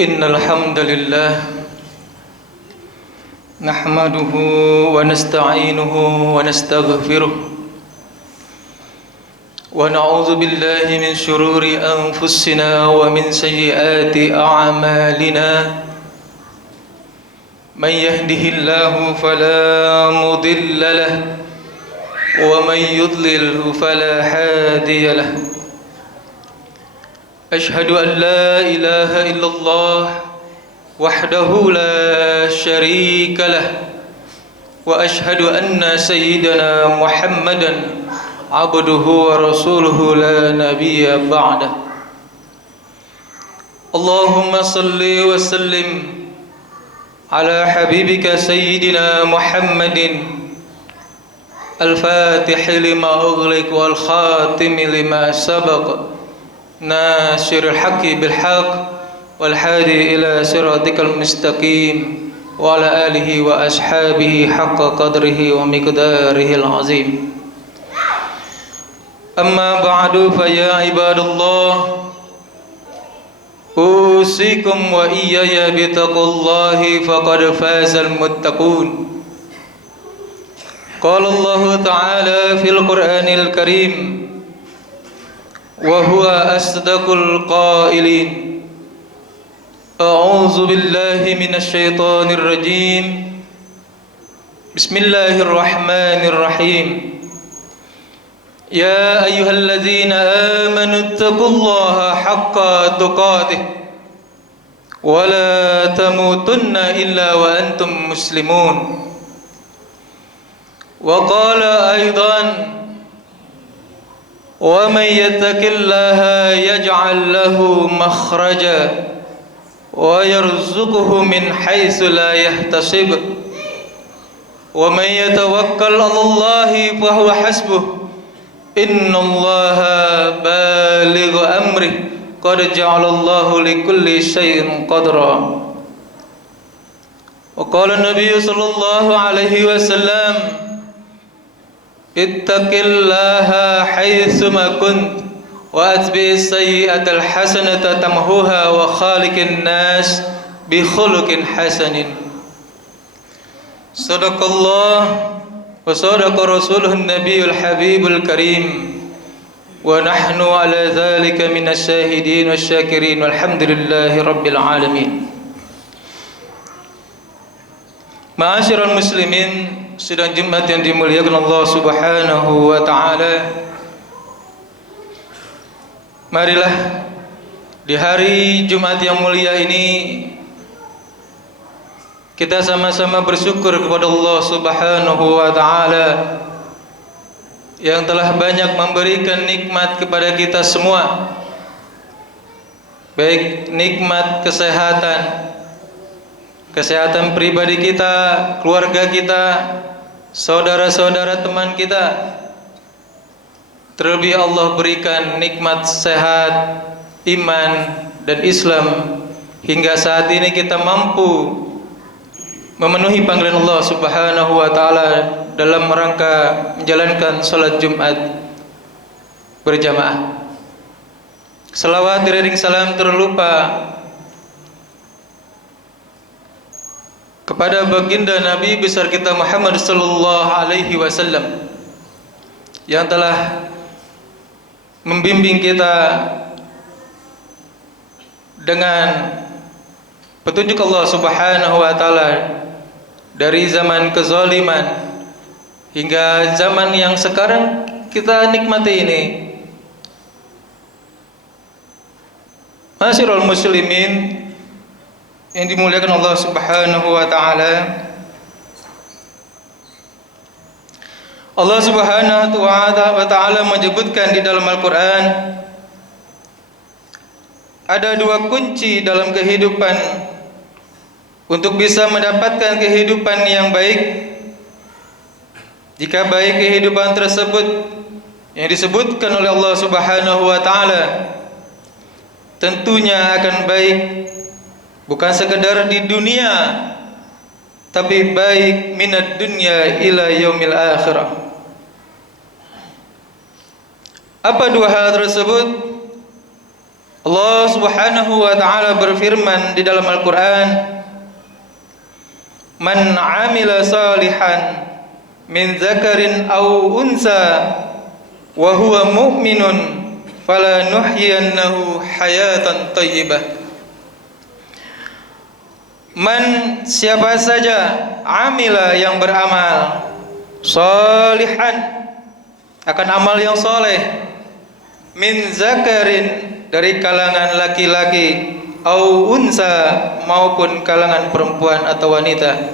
إن الحمد لله نحمده ونستعينه ونستغفره ونعوذ بالله من شرور أنفسنا ومن سيئات أعمالنا من يهده الله فلا مضل له ومن يضلل فلا هادي له أشهد أن لا إله إلا الله وحده لا شريك له وأشهد أن سيدنا محمدا عبده ورسوله لا نبي بعده اللهم صل وسلم على حبيبك سيدنا محمد الفاتح لما أغلق والخاتم لما سبق ناصر الحق بالحق والهادي إلى صراطك المستقيم وعلى آله وأصحابه حق قدره ومقداره العظيم أما بعد فيا عباد الله أوصيكم وإياي بتقوى الله فقد فاز المتقون قال الله تعالى في القرآن الكريم وهو أصدق القائلين أعوذ بالله من الشيطان الرجيم بسم الله الرحمن الرحيم يا أيها الذين آمنوا اتقوا الله حق تقاته ولا تموتن إلا وأنتم مسلمون وقال أيضا ومن يتق الله يجعل له مخرجا ويرزقه من حيث لا يحتسب ومن يتوكل على الله فهو حسبه إن الله بالغ أمره قد جعل الله لكل شيء قدرا وقال النبي صلى الله عليه وسلم اتق الله حيثما كنت وأتبع السيئة الحسنة تمحوها وخالق الناس بخلق حسن صدق الله وصدق رسوله النبي الحبيب الكريم ونحن على ذلك من الشاهدين والشاكرين والحمد لله رب العالمين. Ma'asyiral muslimin, sidang Jumat yang dimuliakan Allah Subhanahu wa taala. Marilah di hari Jumat yang mulia ini kita sama-sama bersyukur kepada Allah Subhanahu wa taala yang telah banyak memberikan nikmat kepada kita semua, baik nikmat kesehatan pribadi kita, keluarga kita, saudara-saudara teman kita. Terlebih Allah berikan nikmat sehat, iman dan Islam hingga saat ini kita mampu memenuhi panggilan Allah Subhanahu wa taala dalam rangka menjalankan salat Jumat berjamaah. Selawat iring salam terlupa kepada baginda Nabi besar kita Muhammad sallallahu alaihi wasallam yang telah membimbing kita dengan petunjuk Allah Subhanahu wa taala dari zaman kezaliman hingga zaman yang sekarang kita nikmati ini. Ma'asyiral muslimin yang dimuliakan Allah Subhanahu wa taala, Allah Subhanahu wa taala menyebutkan di dalam Al-Qur'an ada dua kunci dalam kehidupan untuk bisa mendapatkan kehidupan yang baik. Jika baik kehidupan tersebut yang disebutkan oleh Allah Subhanahu wa taala, tentunya akan baik bukan sekedar di dunia, tapi baik minad dunya ila yaumil akhirah. Apa dua hal tersebut? Allah Subhanahu wa taala berfirman di dalam Al-Qur'an, "Man 'amila salihan min dzakarin aw unsa wa huwa mu'minun falanuhyiyannahu hayatan thayyibah." Man, siapa saja, amila yang beramal, salihan akan amal yang soleh, min zakarin dari kalangan laki-laki, au unsa maupun kalangan perempuan atau wanita,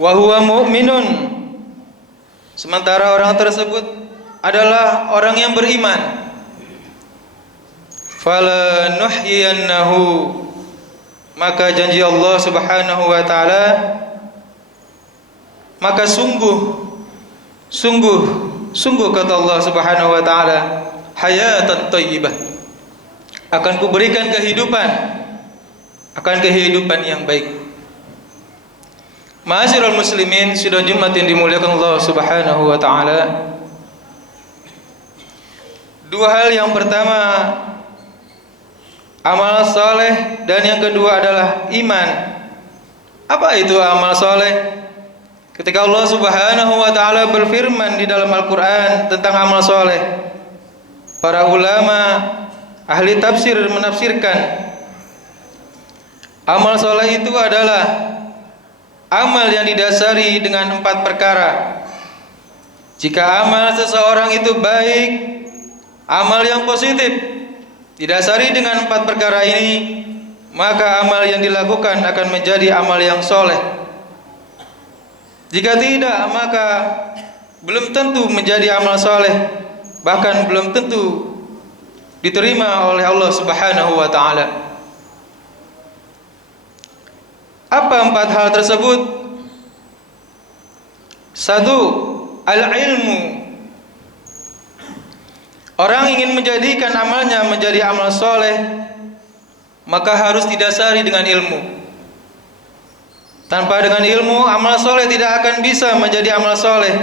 wa huwa mu'minun, sementara orang tersebut adalah orang yang beriman, fala nuhyiyannahu, maka janji Allah Subhanahu wa taala, maka sungguh kata Allah Subhanahu wa taala, hayatan thayyibah, akan kuberikan kehidupan yang baik. Ma'asyiral muslimin, sidang Jumat yang dimuliakan Allah Subhanahu wa taala. Dua hal, yang pertama amal soleh, dan yang kedua adalah iman. Apa itu amal soleh? Ketika Allah Subhanahu wa taala berfirman di dalam Al-Qur'an tentang amal soleh, para ulama ahli tafsir menafsirkan amal soleh itu adalah amal yang didasari dengan 4 perkara. Jika amal seseorang itu baik, amal yang positif, didasari dengan 4 perkara ini, maka amal yang dilakukan akan menjadi amal yang soleh. Jika tidak, maka belum tentu menjadi amal soleh, bahkan belum tentu diterima oleh Allah Subhanahu wa taala. Apa 4 hal tersebut? 1. Al-ilmu. Orang ingin menjadikan amalnya menjadi amal soleh, maka harus didasari dengan ilmu. Tanpa dengan ilmu, amal soleh tidak akan bisa menjadi amal soleh,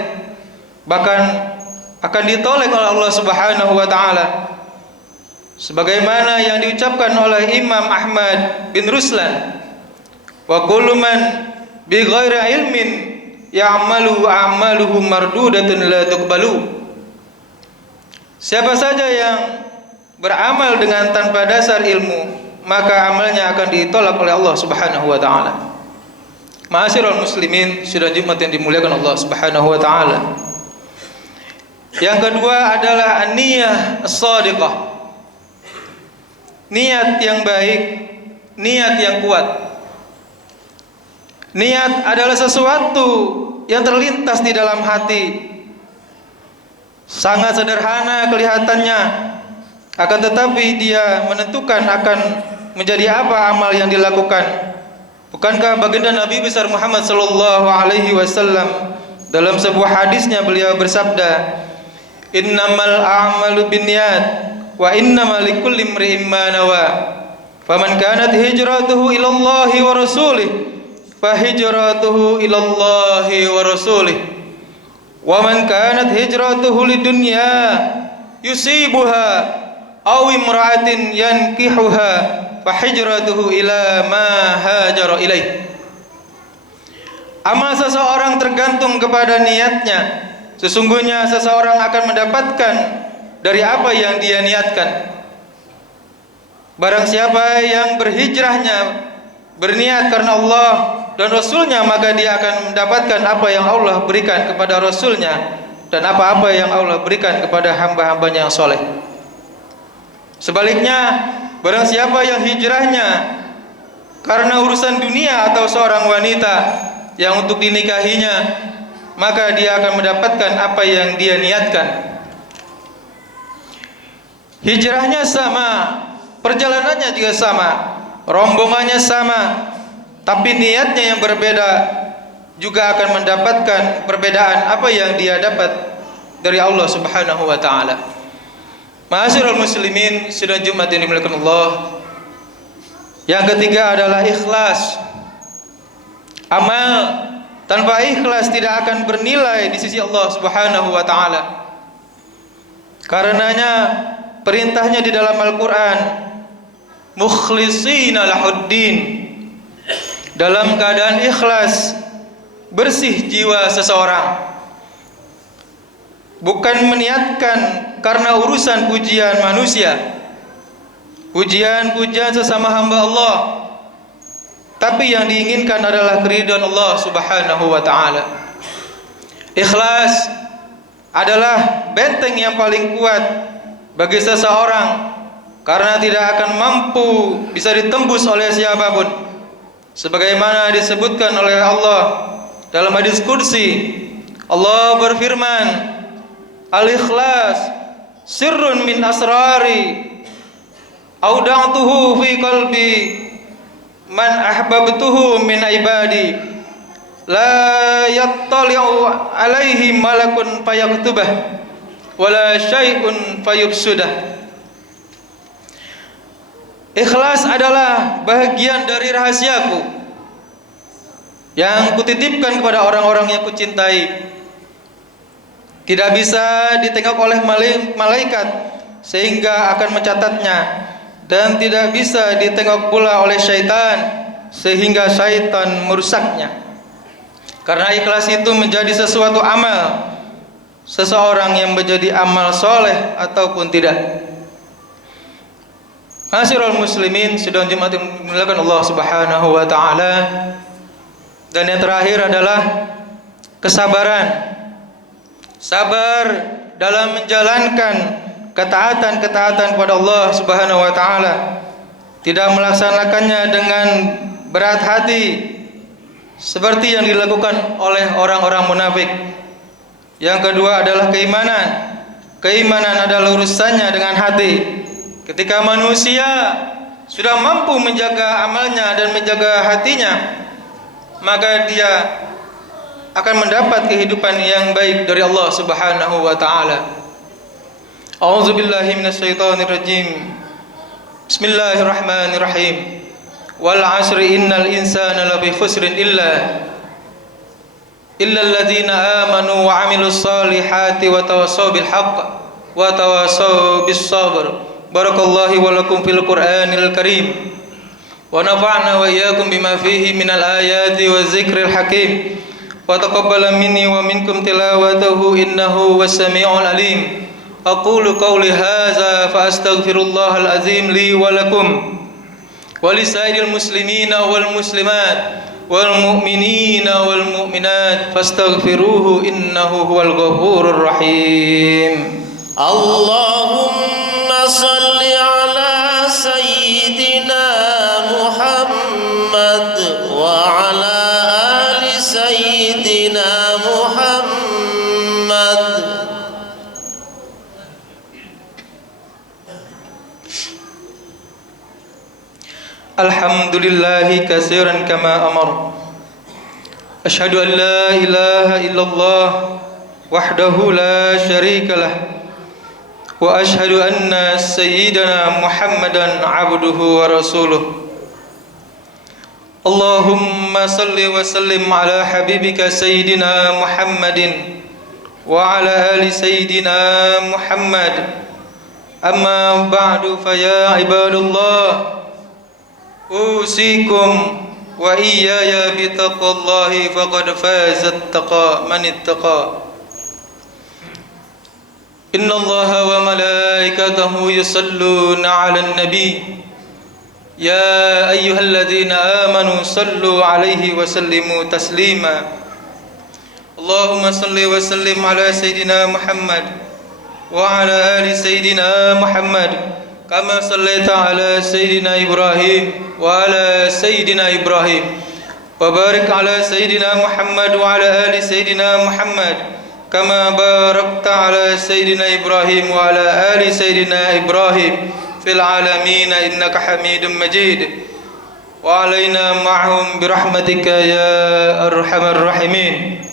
bahkan akan ditolak oleh Allah Subhanahu wa taala. Sebagaimana yang diucapkan oleh Imam Ahmad bin Ruslan, wa kullu man bi ghairi ilmin ya'malu a'maluhu mardudatun la tuqbalu. Siapa saja yang beramal dengan tanpa dasar ilmu, maka amalnya akan ditolak oleh Allah Subhanahu wa taala. Ma'asyiral muslimin, sidang Jumat yang dimuliakan Allah Subhanahu wa taala. Yang kedua adalah an-niyah as-shadiqah. Niat yang baik, niat yang kuat. Niat adalah sesuatu yang terlintas di dalam hati. Sangat sederhana kelihatannya, akan tetapi dia menentukan akan menjadi apa amal yang dilakukan. Bukankah baginda Nabi besar Muhammad sallallahu alaihi wasallam dalam sebuah hadisnya beliau bersabda, "Innamal a'malu binniyat wa innamal likulli imri'in ma nawa. Faman kanat hijratuhu ila Allahi wa rasulih, fa hijratuhu ila Allahi wa rasulih. Wa man kanat hijratuhu lidunya yusibuha aw imra'atin yankihuha, fa hijratuhu ila ma hajara ilaih." Amal seseorang tergantung kepada niatnya. Sesungguhnya seseorang akan mendapatkan dari apa yang dia niatkan. Barang siapa yang berhijrahnya berniat karena Allah dan Rasulnya, maka dia akan mendapatkan apa yang Allah berikan kepada Rasulnya dan apa-apa yang Allah berikan kepada hamba-hambanya yang soleh. Sebaliknya, barang siapa yang hijrahnya karena urusan dunia atau seorang wanita yang untuk dinikahinya, maka dia akan mendapatkan apa yang dia niatkan. Hijrahnya sama, perjalanannya juga sama, rombongannya sama, tapi niatnya yang berbeda, juga akan mendapatkan perbedaan apa yang dia dapat dari Allah Subhanahu wa taala. Ma'asyiral muslimin, sidang Jumat yang dimuliakan Allah. Yang ketiga adalah ikhlas. Amal tanpa ikhlas tidak akan bernilai di sisi Allah Subhanahu wa taala. Karenanya perintahnya di dalam Al-Quran, mukhlishina lahuddin, dalam keadaan ikhlas, bersih jiwa seseorang, bukan meniatkan karena urusan pujian manusia, pujian-pujian sesama hamba Allah, tapi yang diinginkan adalah keridhaan Allah Subhanahu wa ta'ala. Ikhlas adalah benteng yang paling kuat bagi seseorang, karena tidak akan mampu bisa ditembus oleh siapapun, sebagaimana disebutkan oleh Allah dalam hadis qudsi. Allah berfirman, al-ikhlas sirrun min asrari auda'tuhu fi qalbi man ahbabtuhu min ibadi la yattali'u alaihi malakun fayaktubah wala syai'un fayubsudah. Ikhlas adalah bahagian dari rahasiaku yang kutitipkan kepada orang-orang yang kucintai. Tidak bisa ditengok oleh malaikat sehingga akan mencatatnya, dan tidak bisa ditengok pula oleh syaitan sehingga syaitan merusaknya. Karena ikhlas itu menjadi sesuatu amal seseorang yang menjadi amal soleh ataupun tidak. Ma'asyiral muslimin, sidang Jumat yang dimuliakan Allah Subhanahu wa ta'ala. Dan yang terakhir adalah kesabaran. Sabar dalam menjalankan ketaatan-ketaatan kepada Allah Subhanahu wa ta'ala, tidak melaksanakannya dengan berat hati seperti yang dilakukan oleh orang-orang munafik. Yang kedua adalah keimanan. Keimanan adalah urusannya dengan hati. Ketika manusia sudah mampu menjaga amalnya dan menjaga hatinya, maka dia akan mendapat kehidupan yang baik dari Allah Subhanahu wa ta'ala. A'udzu billahi minasyaitonir rajim. Bismillahirrahmanirrahim. Wal 'asri innal insana lafi khusrin illa alladzina amanu wa 'amilus solihati wa tawassaw bil haqq wa tawassaw bis sabr. Barakallahu wa lakum fil Qur'anil Karim wa nafa'na wa iyyakum bima fihi minal ayati wa dzikril hakim wa taqabbala minni wa minkum tilawatahu innahu was-sami'ul alim. Aqulu qawli hadza fa astaghfirullahal azim li wa lakum wa lisairil muslimina wal muslimat wal mu'minina wal mu'minat fastaghfiruhu innahu huwal ghafurur rahim. Allahumma salli ala sayyidina Muhammad wa ala ali sayyidina Muhammad. Alhamdulillahi katsiran kama amar. Asyhadu an la ilaha illallah wahdahu la syarika lah. Wa ashhadu anna sayyidana Muhammadan abduhu wa rasuluh. Allahumma salli wa sallim ala habibika sayyidina Muhammadin wa ala ali sayyidina Muhammad. Amma ba'du, fa ya ibadallah, usikum wa iyaya bi taqwallahi faqad fazat man ittaqa. Inna Allaha wa malaikatahu yusalluna 'alan nabi ya ayyuhalladzina amanu sallu 'alaihi wa sallimu taslima. Allahumma salli wa sallim ala sayyidina Muhammad wa ala ali sayyidina Muhammad kama sallaita ala sayyidina Ibrahim wa ala sayyidina Ibrahim wa barik ala sayyidina Muhammad wa ala ali sayyidina Muhammad kama barakta ala sayyidina Ibrahim wa ala ali sayyidina Ibrahim fil alamin innaka Hamidum Majid. Wa alaina ma'hum birahmatika ya arhamar rahimin.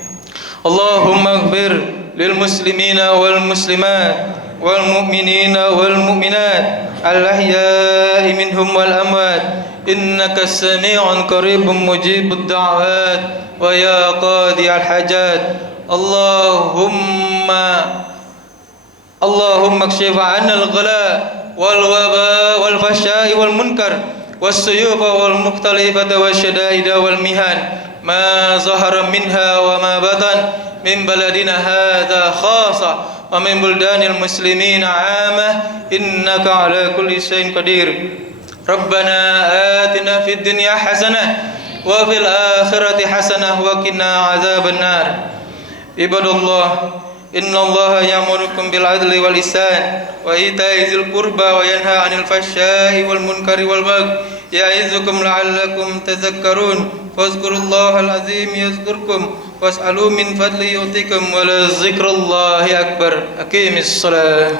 Allahumma ighfir lil muslimina wal muslimat wal mu'minina wal mu'minat al ahya'i minhum wal amwat innaka sami'un qaribun mujibud da'wat wa ya qadi al hajat. Allahumma اللهم اكشف عنا الغلاء والوباء والفحشاء والمنكر والسيوف والمختلفة والشدائد والمهان ما ظهر منها وما بطن من بلدنا هذا خاصة ومن بلدان المسلمين عامة إنك على كل شيء قدير. ربنا آتنا في الدنيا حسنة وفي الآخرة حسنة وقنا عذاب النار. عباد الله إن الله يأمركم بالعدل والإحسان وإيتاء ذي القربى وينهى عن الفحشاء والمنكر والبغي يعظكم لعلكم تذكرون فاذكروا الله العظيم يذكركم واسألوا من فضله يؤتكم ولذكر الله أكبر. أقيم الصلاة.